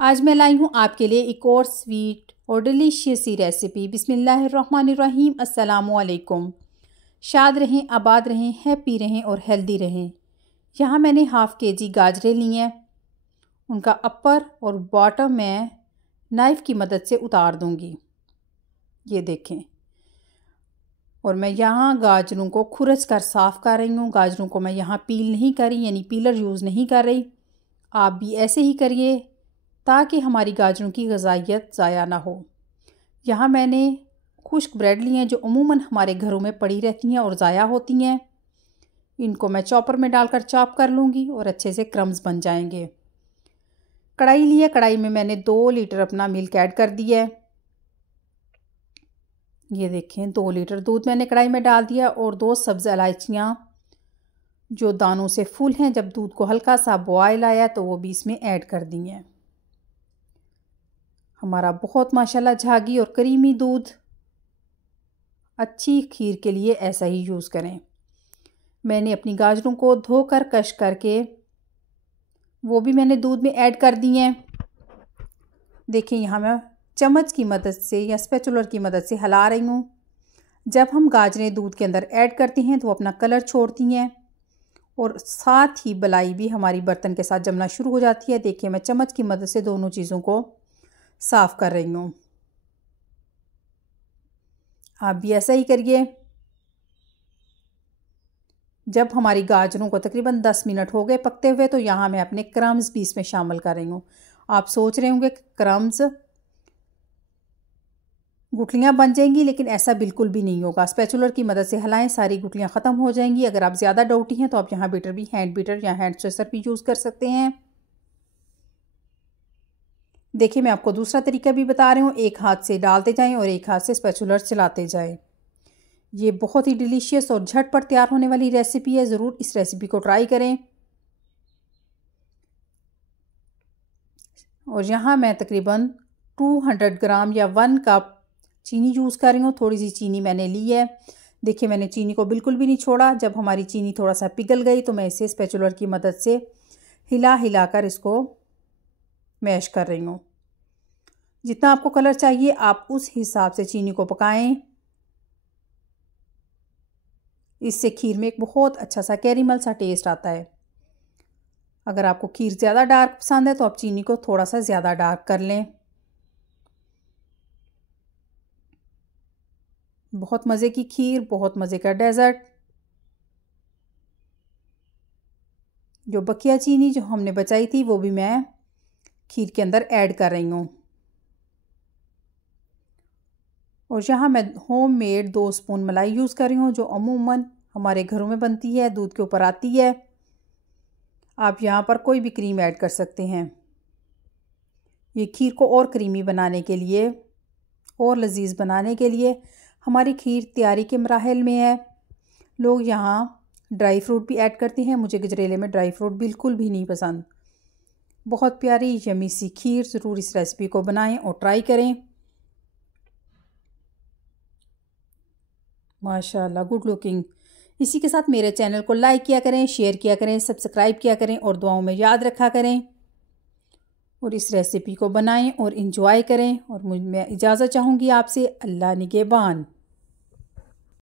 आज मैं लाई हूँ आपके लिए एक और स्वीट और डिलीशियस सी रेसिपी। बिस्मिल्लाहिर्रहमानिर्रहीम। अस्सलामुअलैकुम। शाद रहें, आबाद रहें, हैप्पी रहें और हेल्दी रहें। यहाँ मैंने हाफ़ केजी गाजरें ली हैं। उनका अपर और बॉटम मैं नाइफ़ की मदद से उतार दूँगी। ये देखें। और मैं यहाँ गाजरों को खुरच कर साफ़ कर रही हूँ। गाजरों को मैं यहाँ पील नहीं कर रही, यानी पीलर यूज़ नहीं कर रही। आप भी ऐसे ही करिए ताकि हमारी गाजरों की ग़िज़ाइयत ज़ाया ना हो। यहाँ मैंने खुश्क ब्रेड ली हैं जो अमूमन हमारे घरों में पड़ी रहती हैं और ज़ाया होती हैं। इनको मैं चॉपर में डालकर चॉप कर लूँगी और अच्छे से क्रम्स बन जाएंगे। कढ़ाई ली है, कढ़ाई में मैंने 2 लीटर अपना मिल्क ऐड कर दिया है। ये देखें, 2 लीटर दूध मैंने कढ़ाई में डाल दिया और 2 सब्ज़ इलायचियाँ जो दानों से फुल हैं, जब दूध को हल्का सा बॉयल आया तो वो भी इसमें ऐड कर दी हैं। हमारा बहुत माशाल्लाह झागी और करीमी दूध। अच्छी खीर के लिए ऐसा ही यूज़ करें। मैंने अपनी गाजरों को धोकर कश करके वो भी मैंने दूध में ऐड कर दी हैं। देखिए, यहाँ मैं चम्मच की मदद से या स्पैचुलर की मदद से हिला रही हूँ। जब हम गाजरें दूध के अंदर ऐड करते हैं तो वो अपना कलर छोड़ती हैं और साथ ही बलाई भी हमारी बर्तन के साथ जमना शुरू हो जाती है। देखिए, मैं चम्मच की मदद से दोनों चीज़ों को साफ़ कर रही हूँ। आप भी ऐसा ही करिए। जब हमारी गाजरों को तकरीबन 10 मिनट हो गए पकते हुए तो यहाँ मैं अपने क्रम्स भी इसमें शामिल कर रही हूँ। आप सोच रहे होंगे क्रम्स गुठलियाँ बन जाएंगी, लेकिन ऐसा बिल्कुल भी नहीं होगा। स्पैचुलर की मदद से हिलाएं, सारी गुठलियाँ ख़त्म हो जाएंगी। अगर आप ज़्यादा डाउटी हैं तो आप यहाँ बीटर भी, हैंड बीटर या हैंड स्ट्रेसर भी यूज़ कर सकते हैं। देखिए, मैं आपको दूसरा तरीका भी बता रही हूँ। एक हाथ से डालते जाएं और एक हाथ से स्पैचुलर चलाते जाएं। ये बहुत ही डिलीशियस और झटपट तैयार होने वाली रेसिपी है। ज़रूर इस रेसिपी को ट्राई करें। और यहाँ मैं तकरीबन 200 ग्राम या 1 कप चीनी यूज़ कर रही हूँ। थोड़ी सी चीनी मैंने ली है। देखिए, मैंने चीनी को बिल्कुल भी नहीं छोड़ा। जब हमारी चीनी थोड़ा सा पिघल गई तो मैं इसे स्पैचुलर की मदद से हिला हिला कर इसको मैश कर रही हूँ। जितना आपको कलर चाहिए आप उस हिसाब से चीनी को पकाएं। इससे खीर में एक बहुत अच्छा सा कैरेमल सा टेस्ट आता है। अगर आपको खीर ज़्यादा डार्क पसंद है तो आप चीनी को थोड़ा सा ज़्यादा डार्क कर लें। बहुत मज़े की खीर, बहुत मज़े का डेज़र्ट। जो बकिया चीनी जो हमने बचाई थी वो भी मैं खीर के अंदर ऐड कर रही हूँ। और यहाँ मैं होममेड 2 स्पून मलाई यूज़ कर रही हूँ जो अमूमन हमारे घरों में बनती है, दूध के ऊपर आती है। आप यहाँ पर कोई भी क्रीम ऐड कर सकते हैं। ये खीर को और क्रीमी बनाने के लिए और लजीज बनाने के लिए हमारी खीर तैयारी के मराहल में है। लोग यहाँ ड्राई फ्रूट भी ऐड करते हैं। मुझे गजरेले में ड्राई फ्रूट बिल्कुल भी नहीं पसंद। बहुत प्यारी यमी सी खीर। ज़रूर इस रेसिपी को बनाएं और ट्राई करें। माशाल्लाह, गुड लुकिंग। इसी के साथ मेरे चैनल को लाइक किया करें, शेयर किया करें, सब्सक्राइब किया करें और दुआओं में याद रखा करें। और इस रेसिपी को बनाएं और इंजॉय करें। और मैं इजाज़त चाहूँगी आपसे। अल्लाह निगहबान।